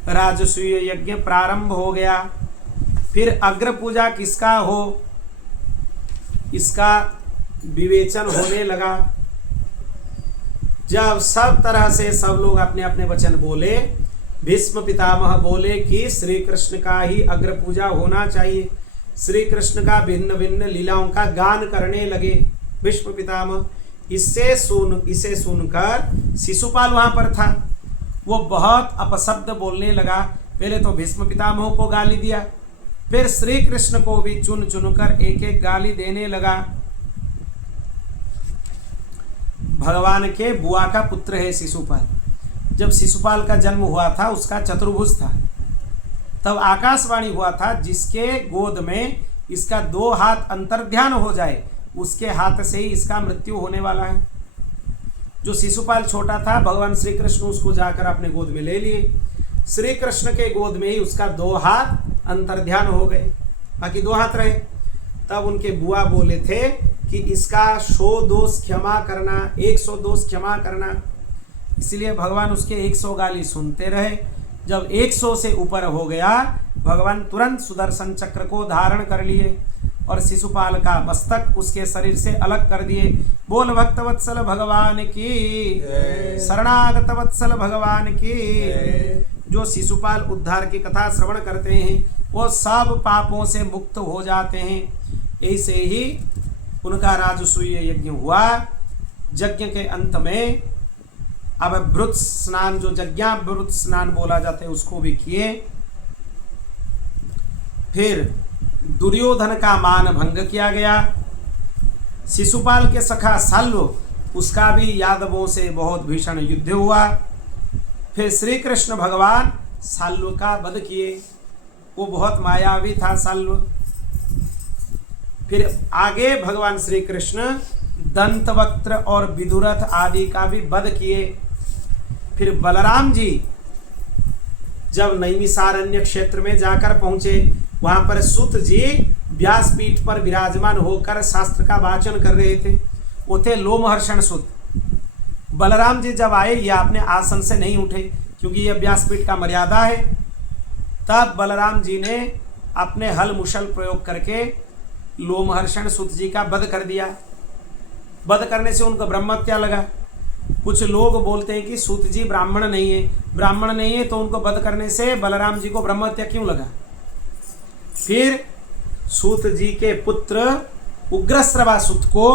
राजसूय यज्ञ प्रारंभ हो गया। फिर अग्र पूजा किसका हो इसका विवेचन होने लगा। जब सब तरह से सब लोग अपने अपने वचन बोले, भीष्म पितामह बोले कि श्री कृष्ण का ही अग्र पूजा होना चाहिए, श्री कृष्ण का भिन्न भिन्न लीलाओं का गान करने लगे भीष्म पितामह। इसे सुनकर शिशुपाल वहां पर था, वो बहुत अपशब्द बोलने लगा। पहले तो भीष्म पितामह को गाली दिया, फिर श्री कृष्ण को भी चुन चुनकर एक एक गाली देने लगा। भगवान के बुआ का पुत्र है शिशुपाल। जब शिशुपाल का जन्म हुआ था उसका चतुर्भुज था। तब आकाशवाणी हुआ था जिसके गोद में इसका 2 हाथ अंतर्ध्यान हो जाए उसके हाथ से ही इसका मृत्यु होने वाला है। जो शिशुपाल छोटा था, भगवान श्री कृष्ण उसको जाकर अपने गोद में ले लिए। श्री कृष्ण के गोद में ही उसका 2 हाथ अंतर्ध्यान हो गए, बाकी 2 हाथ रहे। तब उनके बुआ बोले थे कि इसका 100 दोष क्षमा करना, 100 दोष क्षमा करना। इसलिए भगवान उसके 100 गाली सुनते रहे। जब 100 से ऊपर हो गया, भगवान तुरंत सुदर्शन चक्र को धारण कर लिए और शिशुपाल का मस्तक उसके शरीर से अलग कर दिए। बोल भक्तवत्सल भगवान की, शरणागत वत्सल भगवान की। जो शिशुपाल उद्धार की कथा श्रवण करते हैं वो सब पापों से मुक्त हो जाते हैं। ऐसे ही उनका राजसूय यज्ञ हुआ। यज्ञ के अंत में अब भृत स्नान, जो यज्ञाभृत स्नान बोला जाता है, उसको भी किए। फिर दुर्योधन का मान भंग किया गया। शिशुपाल के सखा साल्व, उसका भी यादवों से बहुत भीषण युद्ध हुआ। फिर श्री कृष्ण भगवान साल्व का वध किए। वो बहुत मायावी था साल्व। फिर आगे भगवान श्री कृष्ण दंतवक्त्र और विदुरथ आदि का भी वध किए। फिर बलराम जी जब नैमिषारण्य क्षेत्र में जाकर पहुंचे, वहां पर सुत जी व्यासपीठ पर विराजमान होकर शास्त्र का वाचन कर रहे थे। वो थे लोमहर्षण सुत। बलराम जी जब आए, ये अपने आसन से नहीं उठे क्योंकि यह व्यासपीठ का मर्यादा है। तब बलराम जी ने अपने हल मुशल प्रयोग करके लोमहर्षण सुत जी का वध कर दिया। वध करने से उनको ब्रह्महत्या लगा। कुछ लोग बोलते हैं कि सूत जी ब्राह्मण नहीं है, ब्राह्मण नहीं है तो उनको वध करने से बलराम जी को ब्रह्महत्या क्यों लगा। फिर सूत जी के पुत्र उग्रश्रवा सूत को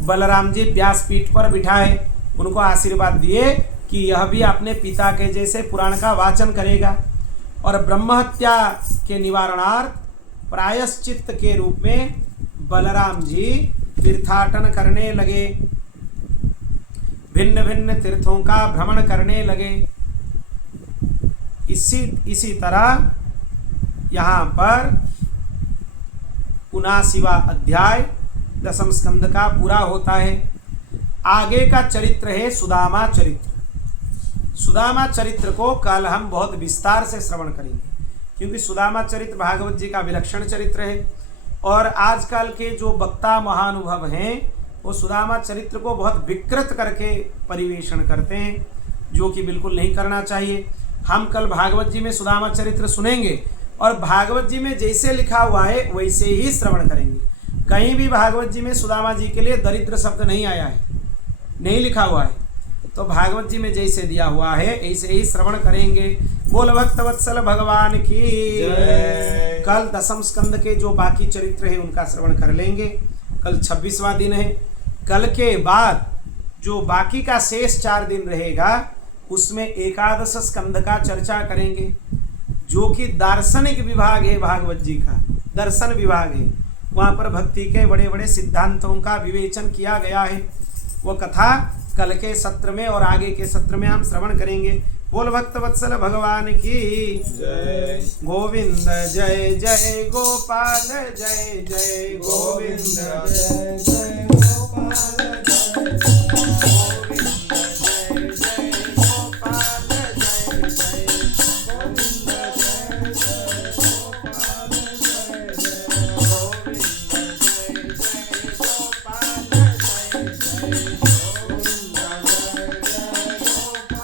बलराम जी व्यासपीठ पर बिठाए, उनको आशीर्वाद दिए कि यह भी अपने पिता के जैसे पुराण का वाचन करेगा और ब्रह्महत्या के निवारणार्थ प्रायश्चित्त के रूप में बलराम जी तीर्थाटन करने लगे, भिन्न भिन्न तीर्थों का भ्रमण करने लगे। इसी तरह यहाँ पर 79वां अध्याय 10वें स्कंद का पूरा होता है। आगे का चरित्र है सुदामा चरित्र। सुदामा चरित्र को कल हम बहुत विस्तार से श्रवण करेंगे, क्योंकि सुदामा चरित्र भागवत जी का विलक्षण चरित्र है। और आजकल के जो वक्ता महानुभव हैं वो सुदामा चरित्र को बहुत विकृत करके परिवेषण करते हैं, जो कि बिल्कुल नहीं करना चाहिए। हम कल भागवत जी में सुदामा चरित्र सुनेंगे और भागवत जी में जैसे लिखा हुआ है वैसे ही श्रवण करेंगे। कहीं भी भागवत जी में सुदामा जी के लिए दरिद्र शब्द नहीं आया है, नहीं लिखा हुआ है। तो भागवत जी में जैसे दिया हुआ है ऐसे ही श्रवण करेंगे। बोल भक्त वत्सल भगवान की। कल दसम स्कंद के जो बाकी चरित्र है उनका श्रवण कर लेंगे। कल 26वां दिन है। कल के बाद जो बाकी का शेष 4 दिन रहेगा उसमें एकादश स्कंद का चर्चा करेंगे, जो कि दार्शनिक विभाग है भागवत जी का, दर्शन विभाग है। वहाँ पर भक्ति के बड़े बड़े सिद्धांतों का विवेचन किया गया है। वो कथा कल के सत्र में और आगे के सत्र में हम श्रवण करेंगे। बोल भक्त वत्सल भगवान की जय। गोविंद जय जय गोपाल जय जय गोविंद जय जय गोपाल जय गोविंद जय जय गोपाल जय जय गोविंद जय जय गोपाल जय जय गोविंद जय जय गोपाल जय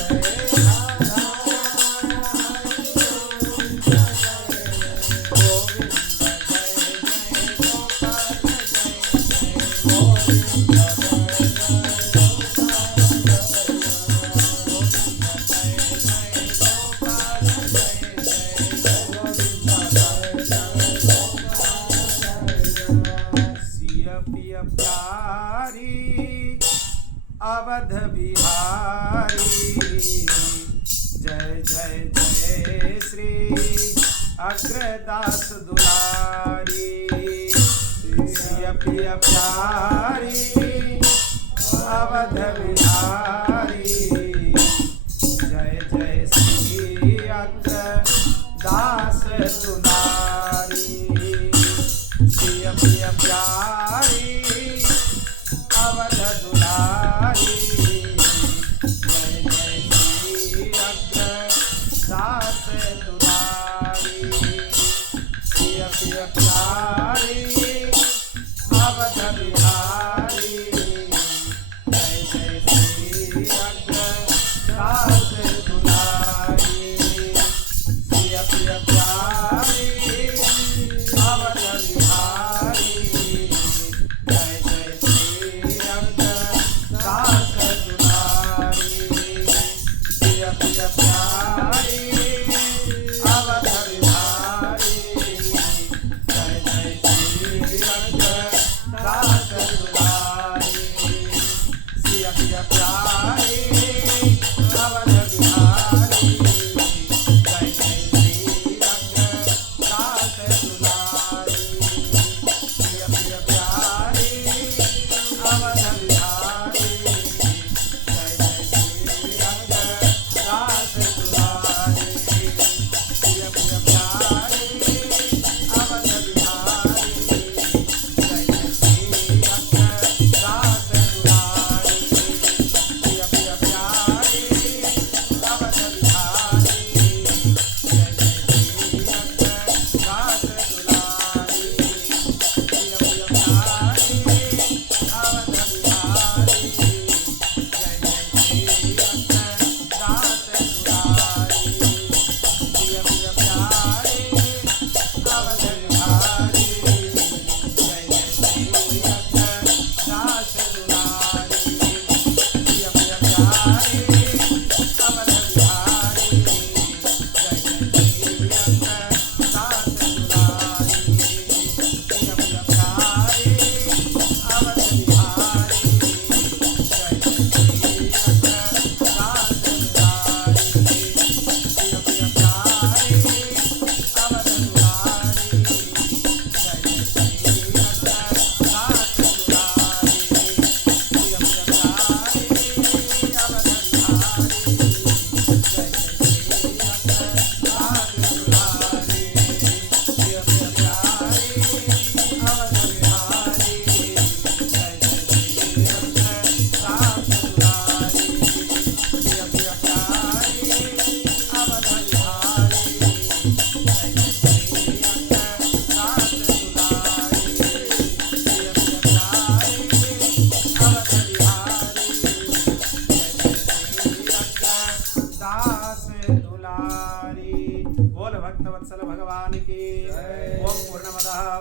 जय अवध बिहारी जय जय जय श्री अग्रदास दुलारी सिया पिया प्यारी अवध बिहारी जय जय श्री अग्रदास दुलारी सिया पिया प्यारी अवध दुलारी जय जय श्री अग्रदास दुलारी प्रिय प्रिय प्यारी अवध बिहारी जय जय श्री अग्रदास दुलारी प्रिय प्रिय प्यारी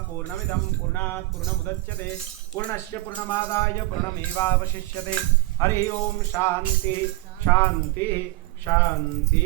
पूर्णमिदं पूर्णात् पूर्णमुदच्यते पूर्णस्य पूर्णमादाय पूर्णमेवावशिष्यते हरि ओम शांति शांति शांति।